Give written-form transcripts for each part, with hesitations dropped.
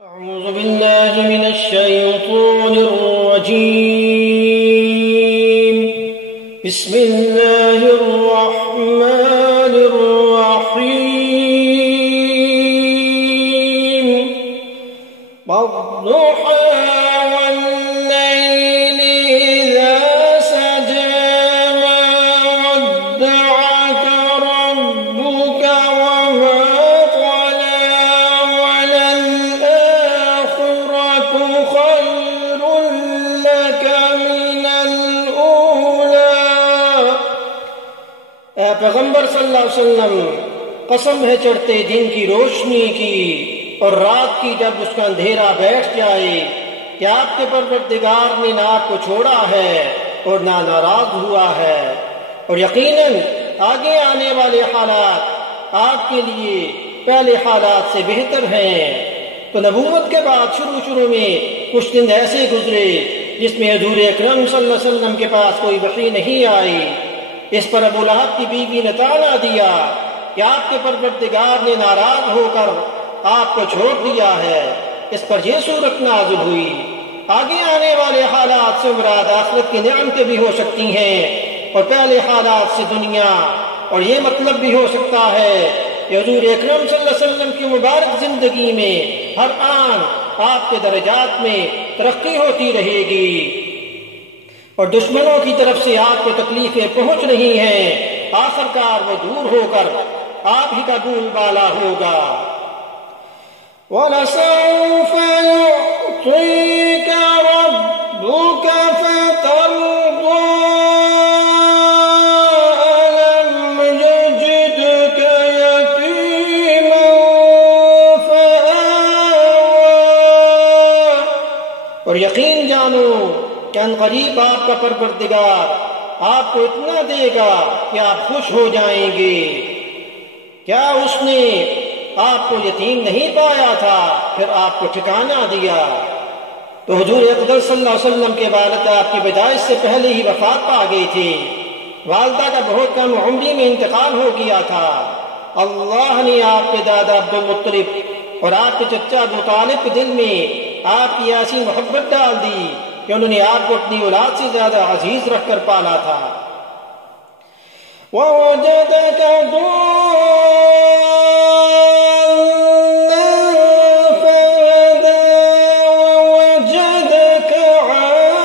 أعوذ بالله من الشيطان الرجيم. بسم الله الرحمن الرحيم. والضحى والليل إذا سجى ما ودعك ربك وما قلى وللآخرة خير لك من الأولى. اے پیغمبر صلی اللہ علیہ وسلم، قسم ہے چڑھتے دن کی روشنی کی اور رات کی جب اس کا اندھیرا بیٹھ جائے کہ آپ کے پروردگار نے نہ آپ کو چھوڑا ہے اور نہ ناراض ہوا ہے، اور یقیناً آگے آنے والے حالات آپ کے لیے پہلے حالات سے بہتر ہیں۔ تو نبوت کے بعد شروع میں کچھ دن ایسے گزرے جس میں حضور اکرم صلی اللہ علیہ وسلم کے پاس کوئی وحی نہیں آئی۔ اس پر ابو لہب کی بیوی نے طعنہ دیا کہ آپ کے پروردگار نے ناراض ہو کر آپ کو چھوڑ دیا ہے۔ اس پر یہ صورت نازل ہوئی۔ آگے آنے والے حالات سے مراد آخرت کی نعمتیں بھی ہو سکتی ہیں اور پہلے حالات سے دنیا، اور یہ مطلب بھی ہو سکتا ہے کہ حضور اکرم صلی اللہ علیہ وسلم کی مبارک زندگی میں ہر آن آپ کے درجات میں ترقی ہوتی رہے گی اور دشمنوں کی طرف سے آپ کو تکلیفیں پہنچ رہی ہیں، آخر کار وہ دور ہو کر آپ ہی کا بول بالا ہوگا۔ وَلَسَوْفَ يُعْطِيكَ رَبُّكَ فَتَرْضَىٰ أَلَمْ يَجِدْكَ يَتِيمًا فَآوَىٰ۔ اور یقین جانو کہ ان قریب آپ کا پروردگار آپ کو اتنا دے گا کہ آپ خوش ہو جائیں گے۔ کیا اس نے آپ کو یتیم نہیں پایا تھا پھر آپ کو ٹھکانہ دیا؟ تو حضور اقدس صلی اللہ علیہ وسلم کے والد آپ کی پیدائش سے پہلے ہی وفات پا گئی تھی۔ والدہ کا بہت کم عمری میں انتقال ہو گیا تھا۔ اللہ نے آپ کے دادا عبدالمطلب اور آپ کے چچا ابو طالب کے دل میں آپ کی ایسی محبت ڈال دی کہ انہوں نے آپ کو اپنی اولاد سے زیادہ عزیز رکھ کر پالا تھا۔ وَوَجَدَكَ ضَالًّا فَهَدَىٰ وَوَجَدَكَ عَائِلًا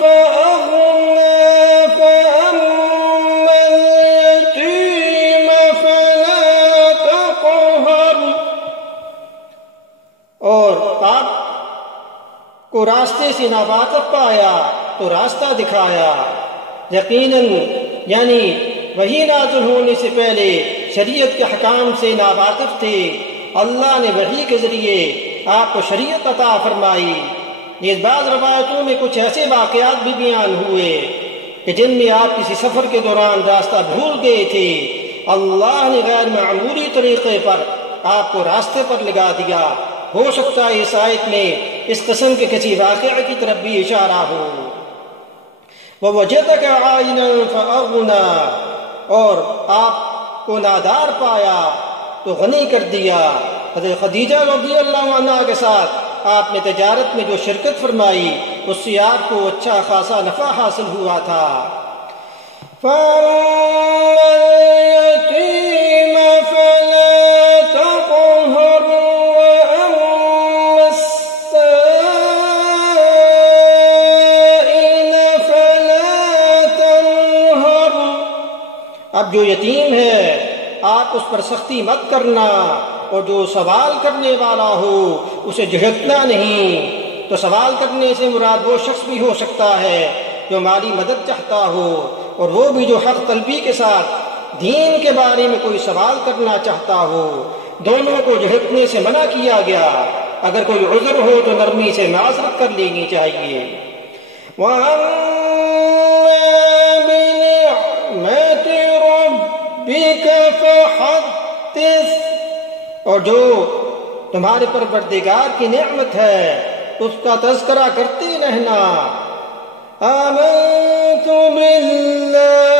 فَأَغْنَىٰ فَأَمَّا الْيَتِيمَ فَلَا تَقْهَرْ۔ اور آپ کو راستے سے ناواقف پایا تو راستہ دکھایا۔ یقیناً یعنی وحی نازل ہونے سے پہلے شریعت کے حکام سے ناواقف تھے۔ اللہ نے وحی کے ذریعے آپ کو شریعت عطا فرمائی۔ اس بعض روایتوں میں کچھ ایسے واقعات بھی بیان ہوئے کہ جن میں آپ کسی سفر کے دوران راستہ بھول گئے تھے، اللہ نے غیر معمولی طریقے پر آپ کو راستے پر لگا دیا۔ ہو سکتا ہے اس آیت میں اس قسم کے کسی واقعے کی طرف بھی اشارہ ہو۔ وَوَجَدَكَ عَائِلًا فَأَغْنَىٰ، اور آپ کو نادار پایا تو غنی کر دیا۔ حضرت خدیجہ رضی اللہ عنہا کے ساتھ آپ نے تجارت میں جو شرکت فرمائی اس سے آپ کو اچھا خاصا نفع حاصل ہوا تھا۔ فَأَمَّا الْيَتِيمَ فَلَا تَقْهَرْ وَأَمَّا السَّائِلَ فَلَا تَنْهَرْ۔ اب جو یتیم ہے آپ اس پر سختی مت کرنا، اور جو سوال کرنے والا ہو اسے جھڑکنا نہیں۔ تو سوال کرنے سے مراد وہ شخص بھی ہو سکتا ہے جو مالی مدد چاہتا ہو، اور وہ بھی جو حق طلبی کے ساتھ دین کے بارے میں کوئی سوال کرنا چاہتا ہو۔ دونوں کو جھڑکنے سے منع کیا گیا۔ اگر کوئی عذر ہو تو نرمی سے معذرت کر لینی چاہیے۔ وَأَمَّا بِنِعْمَةِ رَبِّكَ فَحَدِّثْ، اور جو تمہارے پروردگار کی نعمت ہے اس کا تذکرہ کرتے رہنا۔ آمنت باللہ